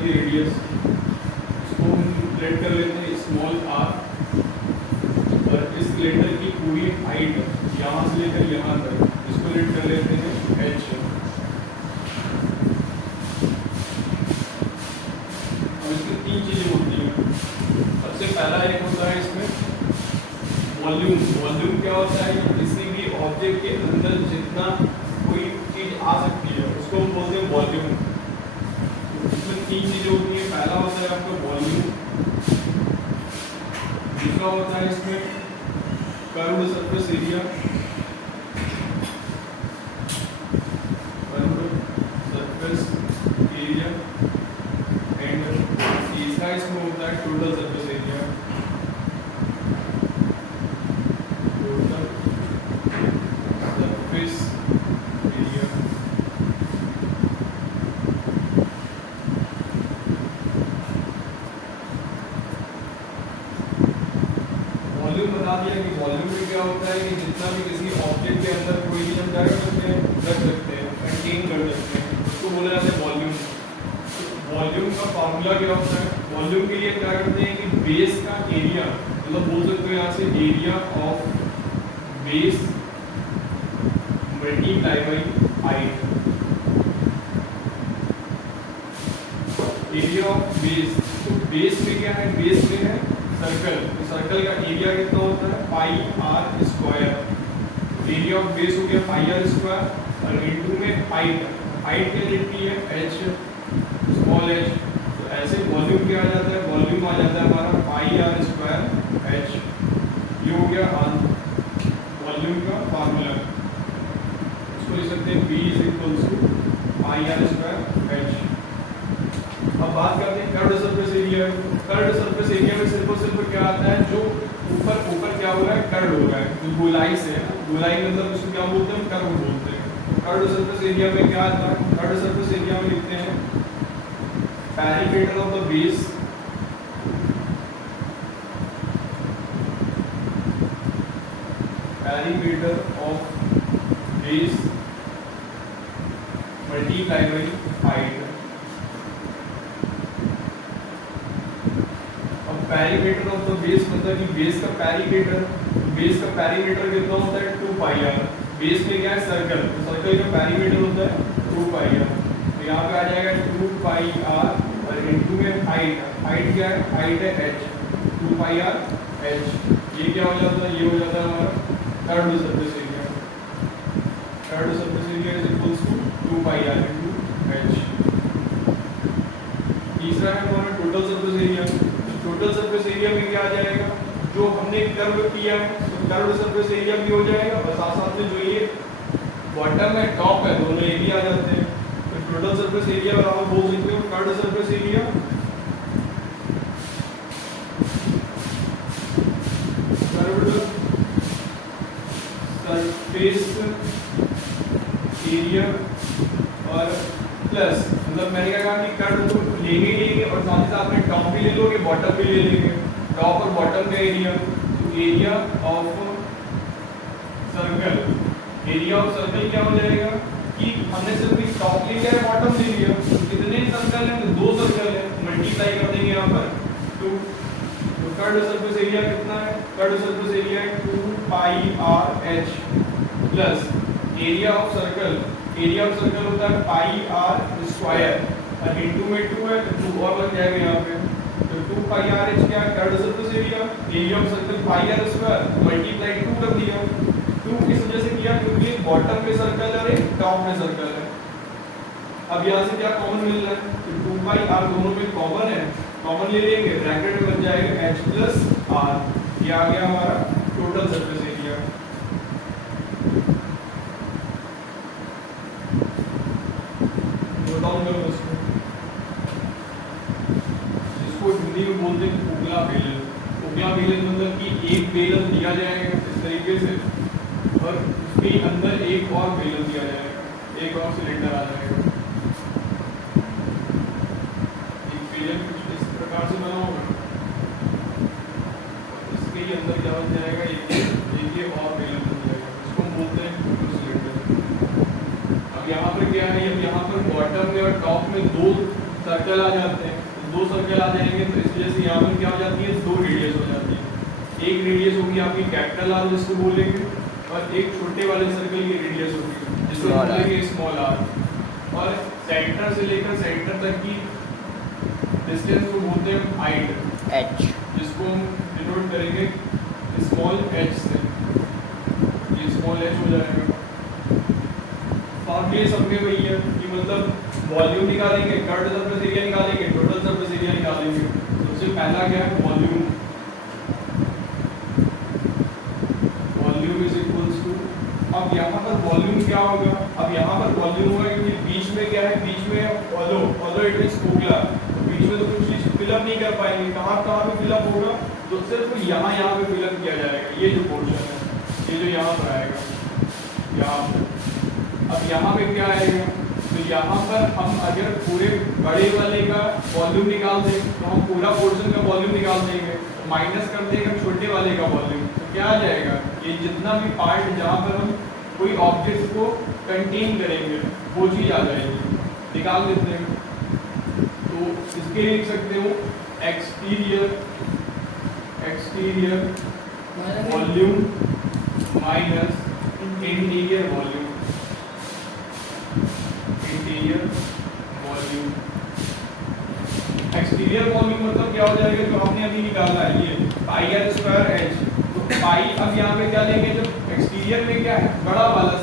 की रेडियस, इसको हम लेट कर लेते हैं स्मॉल r, और इस सिलेंडर की पूरी हाइट यहाँ से लेकर यहाँ तक इसको लेट कर लेते हैं h। अब इसमें तीन चीजें होती हैं। सबसे पहला एक होता है इसमें वॉल्यूम। वॉल्यूम क्या होता है? किसी भी ऑब्जेक्ट के अंदर जितना कोई चीज आ सकती है उसको हम बोलते हैं वॉल्यूम। इसमें तीन चीजें होती हैं। पहला होता है आपका वॉल्यूम, दूसरा होता है इसमें कर्व्ड सरफेस एरिया, एंड तीसरा इसमें होता है total surface area. Total surface area. Volume बता दिया कि वॉल्यूम में क्या होता है कि जितना भी किसी ऑब्जेक्ट के अंदर कोई भी हम क्या कर सकते हैं, रख सकते हैं, कंटेन कर सकते हैं, उसको बोला जाता है वॉल्यूम। वॉल्यूम का फार्मूला क्या होता है? वॉल्यूम के लिए क्या करते हैं कि बेस का एरिया, मतलब बोल सकते हो यहाँ से area of base multiply by height. Area of base, तो बेस में क्या है? बेस में है सर्कल, तो सर्कल का एरिया कितना होता है? Pi are square. Area of base हो गया पाई आर स्क्वायर, और इनटू में हाइट, हाइट क्या लिखती है? H, small h. तो ऐसे वॉल्यूम क्या आ जाता है? वॉल्यूम आ जाता है हमारा पाई आर स्क्वायर एच। ये हो गया वॉल्यूम का फार्मूला। इसको लिख सकते हैं V is equals to pi are square H. अब बात करते हैं curved surface area. Curved surface area में सिर्फ और सिर्फ क्या आता है? जो ऊपर ऊपर क्या हो रहा है? कर्व हो रहा है, जो गोलाई से है। गोलाई मतलब उसको क्या बोलते हैं? कर्व बोलते हैं। कर्व्ड सरफेस एरिया में क्या आता है? कर्व्ड सरफेस एरिया में लिखते हैं perimeter of the base perimeter of base multiply by height. अब पैरीमीटर ऑफ द बेस मतलब कि बेस का पैरीमीटर, बेस का पैरीमीटर कितना होता है? 2 पाई आर। बेस में क्या है? सर्कल, तो सर्कल का पैरीमीटर होता है 2 पाई आर। तो यहाँ पे आ जाएगा 2 पाई आर, और इनटू में हाइट, हाइट क्या है? हाइट है h, 2 पाई आर h। ये क्या हो जाता है? ये हो जाता है हमारा curved surface area. Curved surface area is equals to 2 pi R into h। तीसरा है हमारा total surface area. Total surface area में क्या आ जाएगा? जो हमने कर्व किया है तो कर्व्ड सरफेस एरिया भी हो जाएगा, और साथ साथ में जो ये बॉटम है टॉप है दोनों एक ही आ जाते हैं। तो टोटल सरफेस एरिया बराबर बोल सकते हो curved surface area curved surface area, और प्लस मतलब मैंने क्या कहा कि कर्व तो लेंगे लेंगे और साथ ही साथ में टॉप भी ले लोगे, बॉटम भी ले लेंगे। टॉप और बॉटम का एरिया, तो area of circle, area of circle क्या हो जाएगा कि हमने सिर्फ एक टॉप ले लिया है, बॉटम ले लिया, तो कितने सर्कल हैं? तो 2 सर्कल है, मल्टीप्लाई कर देंगे यहाँ पर 2। तो कर्व्ड सरफेस एरिया कितना है? कर्व्ड सरफेस एरिया है 2 pi r h plus area of circle, area of circle होता है पाई आर स्क्वायर, और इनटू में 2 है तो 2 और लग जाएगा यहाँ पे। तो 2 पाई आर एच क्या है? Curved surface area, area of circle pi are square multiply 2 कर दिया। 2 किस वजह से किया? क्योंकि एक बॉटम में सर्कल है और एक टॉप में सर्कल है। अब यहाँ से क्या कॉमन मिल रहा है? तो 2 पाई आर दोनों में कॉमन है, कॉमन ले लेंगे, ब्रैकेट में बन जाएगा h प्लस आर। ये आ गया हमारा total surface area. Note down करो इसको। इसको हिंदी में बोलते हैं उपला बेलन। उपला बेलन मतलब कि एक बेलन दिया जाएगा इस तरीके से, और उसके अंदर एक और बेलन दिया जाएगा, एक और सिलेंडर आ जाएगा। एक बेलन कुछ इस प्रकार से बना होगा, इसके ही अंदर क्या बन जाएगा? एक ये और बेलन बन जाएगा, इसको हम बोलते हैं सिलेंडर। अब यहाँ पर क्या है? अब यहाँ पर बॉटम में और टॉप में 2 सर्कल आ जाते हैं, तो 2 सर्कल आ जाएंगे, तो इस वजह से यहाँ पर क्या हो जाती है, 2 रेडियस हो जाती है। एक रेडियस होगी आपकी कैपिटल आर जिसको बोलेंगे, और एक छोटे वाले सर्कल की रेडियस होगी जिसको बोलेंगे स्मॉल आर। और सेंटर से लेकर सेंटर तक की डिस्टेंस को बोलते हैं हाइट, एच, जिसको हम डिनोट करेंगे स्मॉल एच से। ये स्मॉल एच हो जाएगा। बाकी सब में वही है कि मतलब वॉल्यूम निकालेंगे, कर्व्ड सरफेस एरिया निकालेंगे, टोटल सरफेस एरिया निकालेंगे। सबसे पहला क्या है, volume. Volume is equals to, अब यहाँ पर वॉल्यूम क्या होगा, अब यहाँ पर वॉल्यूम होगा क्योंकि बीच में क्या है, बीच में ऑलो इट इज कोगला, तो बीच में तो कुछ चीज फिलअप नहीं कर पाएंगे। कहाँ कहाँ पे फिलअप होगा, तो सिर्फ यहाँ पे फिलअप किया जाएगा। ये जो पोर्शन है, ये जो यहाँ पर आएगा, यहाँ पर। अब यहाँ पे क्या आएगा, तो यहाँ पर हम अगर पूरे बड़े वाले का वॉल्यूम निकाल दें तो हम पूरा पोर्शन का वॉल्यूम निकाल देंगे, माइनस कर देंगे छोटे वाले का वॉल्यूम, तो क्या आ जाएगा, ये जितना भी पार्ट जहाँ पर हम कोई ऑब्जेक्ट को कंटेन करेंगे वो चीज़ आ जाएगी, निकाल देते हैं। तो इसके लिए लिख सकते हो exterior volume minus interior volume, interior volume. Exterior volume मतलब क्या हो जाएगा, जो आपने अभी निकाला है ये पाई आर स्क्वायर एच, तो पाई अब यहाँ पे क्या लेंगे, जब एक्सटीरियर में क्या है, बड़ा वाला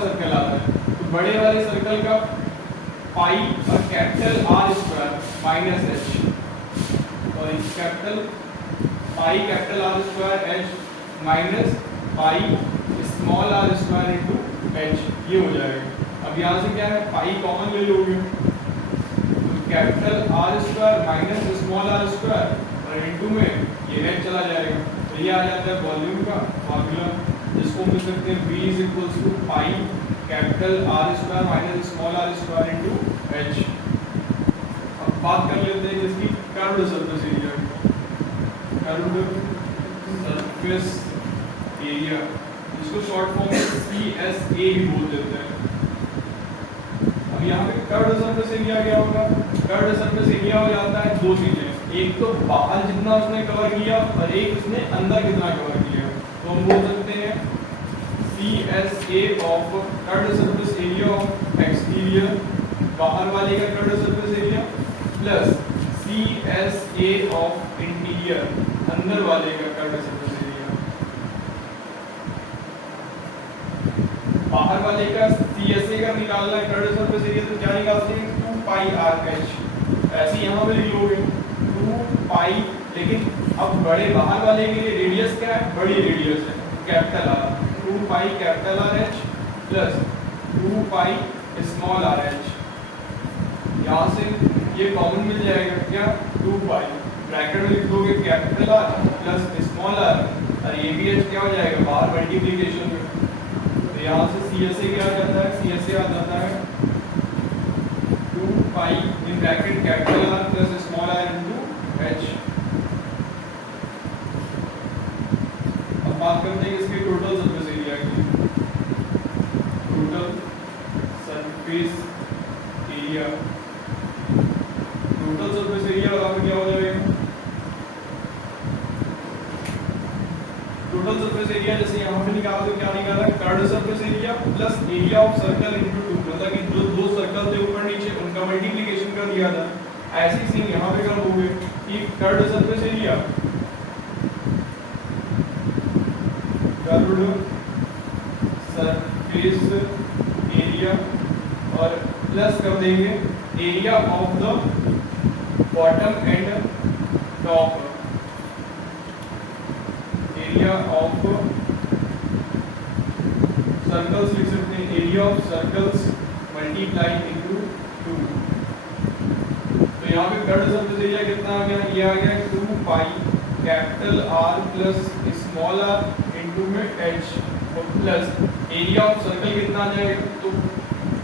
सर्कल आता है, तो बड़े वाले सर्कल का पाई और capital R square minus h, और capital pi capital R square h minus pi small are square into h, ये हो जाएगा। अब यहाँ से क्या है, पाई कॉमन ले लोगे, तो capital R square minus small are square और इंटू में ये एच चला जाएगा, तो ये आ जाता है वॉल्यूम का फॉर्मूला, जिसको हम लिख सकते हैं V is equals to pi capital R square minus small are square into H. अब बात कर लेते हैं जिसकी curved surface area, curved surface area, जिसको शॉर्ट फॉर्म में CSA भी बोल देते हैं। अब यहाँ पे कर्व्ड सरफेस एरिया क्या होगा, कर्व्ड सरफेस एरिया हो जाता है 2 चीजें, एक तो बाहर जितना उसने कवर किया और एक उसने अंदर कितना कवर किया। तो हम बोल सकते हैं CSA of curved surface area of exterior, बाहर वाले का curved surface area, plus CSA of interior, अंदर वाले का कर्व्ड सरफेस एरिया। बाहर वाले का CSA का निकालना है कर्व्ड सरफेस एरिया, तो क्या निकालते हैं, 2 पाई आर एच, ऐसे यहाँ पे लिख लोगे 2 पाई, लेकिन अब बड़े बाहर वाले के लिए रेडियस क्या है, बड़ी रेडियस है capital R, 2 pi capital are h plus 2 pi small R H. यहाँ से ये कॉमन मिल जाएगा, क्या 2 पाई, ब्रैकेट में लिख दोगे capital R plus small R, और ये भी एच क्या हो जाएगा बाहर मल्टीप्लीकेशन में, तो यहाँ से CSA क्या आ जाता है, CSA आ जाता है 2 pi in bracket capital R plus small are into H. अब बात करते हैं इसके टोटल सरफेस एरिया की, total surface area, total surface area लगाकर क्या हो जाएगा, टोटल सरफेस एरिया जैसे यहाँ पे निकाला तो क्या निकाला, curved surface area plus area of circle into 2, मतलब कि जो 2 सर्कल थे ऊपर नीचे उनका मल्टीप्लिकेशन कर दिया था। ऐसे ही सीन यहाँ पे कर दोगे कि curved surface area, curved surface area और प्लस कर देंगे area of the bottom and top, area of circles लिख सकते हैं, area of circles multiply into 2। तो यहाँ पे कर्व्ड सरफेस एरिया कितना आ गया, ये आ गया 2 pi capital R plus small are into में एच, और प्लस एरिया ऑफ सर्कल कितना आ जाएगा, तो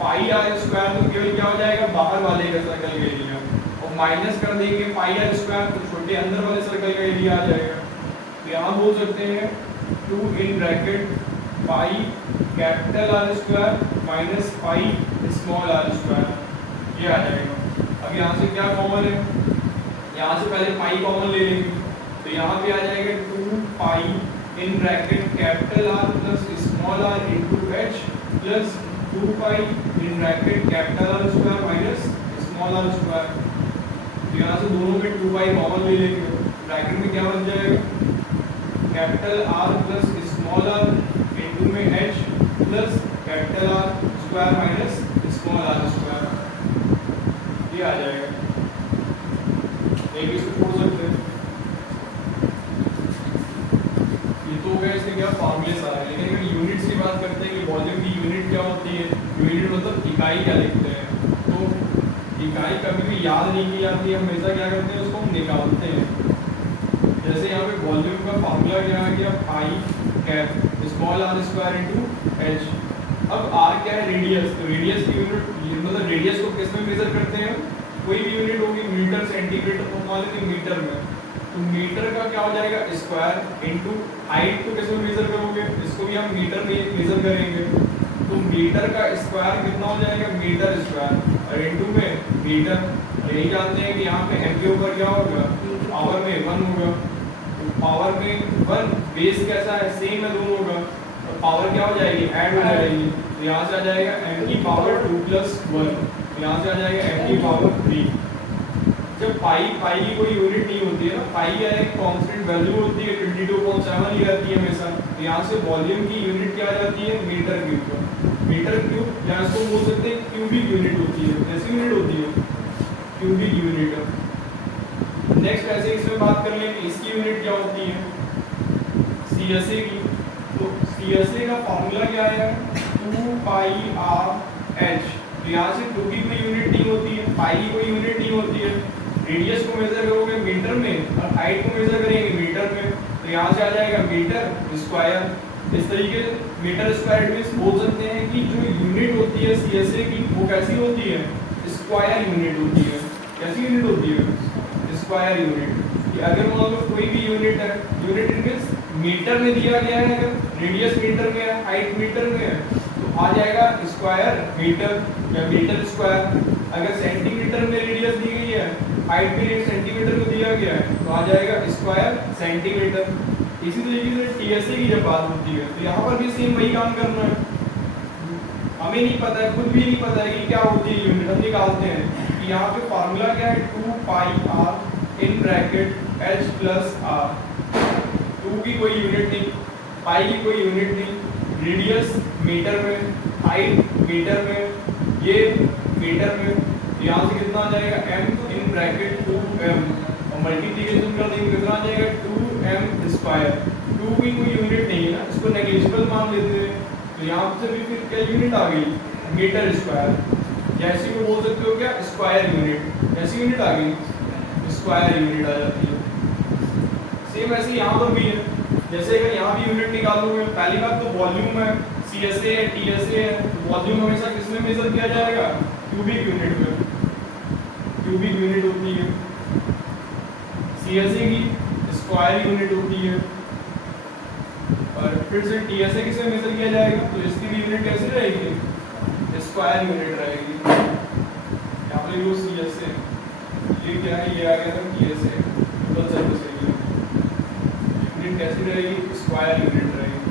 पाई आर स्क्वायर, तो केवल क्या हो जाएगा बाहर वाले का सर्कल का एरिया, और माइनस कर देंगे पाई आर स्क्वायर, तो छोटे अंदर वाले सर्कल का एरिया आ जाएगा। तो यहाँ बोल सकते हैं 2 in bracket pi capital R square minus pi small are square, ये आ जाएगा। अब यहाँ से क्या कॉमन है, यहाँ से पहले पाई कॉमन ले लेंगे, तो यहाँ पे आ जाएगा 2 pi in bracket capital R plus small r into h plus 2 pi in bracket capital R square minus small r square. तो यहाँ से दोनों में 2 पाई कॉमन ले लेंगे, ब्रैकेट में क्या बन जाएगा capital R plus small r into में h plus capital R square minus small r square, ये आ जाएगा। एक इसको छोड़ सकते हैं, ये तो गया इसके क्या फॉर्मूले सारा है। लेकिन अगर यूनिट्स की बात करते हैं कि वॉल्यूम की यूनिट क्या होती है, यूनिट मतलब इकाई क्या लिखते हैं, तो इकाई कभी भी याद नहीं की जाती है, हमेशा क्या करते हैं उसको हम निकालते हैं। जैसे यहाँ पे वॉल्यूम का फॉर्मूला क्या है, क्या pi cap small r square into H. अब r क्या है रेडियस, तो रेडियस की यूनिट मतलब रेडियस को किस में मेजर करते हैं, कोई भी यूनिट होगी मीटर सेंटीमीटर तो मान लीजिए मीटर में, तो मीटर का क्या हो जाएगा स्क्वायर इंटू हाइट को किसमें मेजर करोगे, इसको भी हम मीटर में मेजर करेंगे, तो मीटर का स्क्वायर कितना हो जाएगा मीटर स्क्वायर और इंटू में मीटर। यही जानते हैं कि यहाँ पे m के ऊपर क्या होगा पावर में 1 होगा, तो पावर में 1 बेस कैसा है सेम है दोनों का, तो पावर क्या हो जाएगी ऐड हो जाएगी, तो यहाँ से आ जाएगा m की पावर 2 प्लस 1, यहाँ से आ जाएगा m की पावर 3। जब पाई की कोई यूनिट नहीं होती है ना, पाई या एक कांस्टेंट वैल्यू होती है 22.7 ही रहती है हमेशा, तो यहाँ से वॉल्यूम की यूनिट क्या आ जाती है मीटर क्यूब। मीटर क्यूब या इसको बोल सकते हैं क्यूबिक यूनिट होती है, कैसी यूनिट होती है क्यूबिक यूनिट। नेक्स्ट ऐसे इसमें बात कर लें कि इसकी यूनिट क्या होती है CSA की, तो CSA का फॉर्मूला क्या है 2 पाई r h। तो यहाँ से 2 की कोई यूनिट नहीं होती है, पाई की कोई यूनिट नहीं होती है, रेडियस को मेजर करोगे मीटर में और हाइट को मेजर करेंगे मीटर में, तो यहाँ से आ जाएगा मीटर स्क्वायर। इस तरीके से मीटर स्क्वायर मींस बोल सकते हैं कि जो यूनिट होती है CSA की वो कैसी होती है स्क्वायर यूनिट होती है। कैसी यूनिट होती है स्क्वायर यूनिट। कि अगर मान लो कोई भी यूनिट है, यूनिट मींस मीटर में दिया गया है, अगर रेडियस मीटर में है हाइट मीटर में है तो आ जाएगा स्क्वायर मीटर या मीटर स्क्वायर। अगर सेंटीमीटर में रेडियस दी गई है, हाइट भी सेंटीमीटर में दिया गया है तो आ जाएगा स्क्वायर सेंटीमीटर। इसी तरीके से TSA की जब बात होती है तो यहाँ पर भी सेम वही काम करना है। हमें नहीं पता है, खुद भी नहीं पता है कि क्या होती है यूनिट, हम निकालते हैं कि यहाँ पे फार्मूला क्या है 2 पाई r in bracket h plus r। 2 की कोई यूनिट नहीं, पाई की कोई यूनिट नहीं, रेडियस मीटर में, हाइट मीटर में, ये मीटर में, तो यहाँ से कितना आ जाएगा m इन ब्रैकेट 2m और मल्टीप्लिकेशन कर देंगे कितना आ जाएगा 2m स्क्वायर। 2 की कोई यूनिट नहीं है ना, इसको नेग्लिजिबल मान लेते हैं, तो यहाँ से भी फिर क्या यूनिट आ गई मीटर स्क्वायर। जैसे को बोल सकते हो क्या स्क्वायर यूनिट, कैसी यूनिट आ गई स्क्वायर यूनिट आ जाती है। सेम ऐसे यहाँ पर भी है, जैसे अगर यहाँ भी यूनिट निकालोगे, पहली बात तो वॉल्यूम है CSA है TSA है, वॉल्यूम हमेशा किसमें मेजर किया जाएगा क्यूबिक यूनिट में, क्यूबिक यूनिट होती है। CSA की स्क्वायर यूनिट होती है और फिर से TSA किसमें मेजर किया जाएगा, तो इसकी भी यूनिट कैसी रहेगी स्क्वायर यूनिट रहेगी। यहाँ पर वो CSA, ये क्या है, ये आ गया था TSA total service area, unit कैसी रहेगी स्क्वायर यूनिट रहेगी।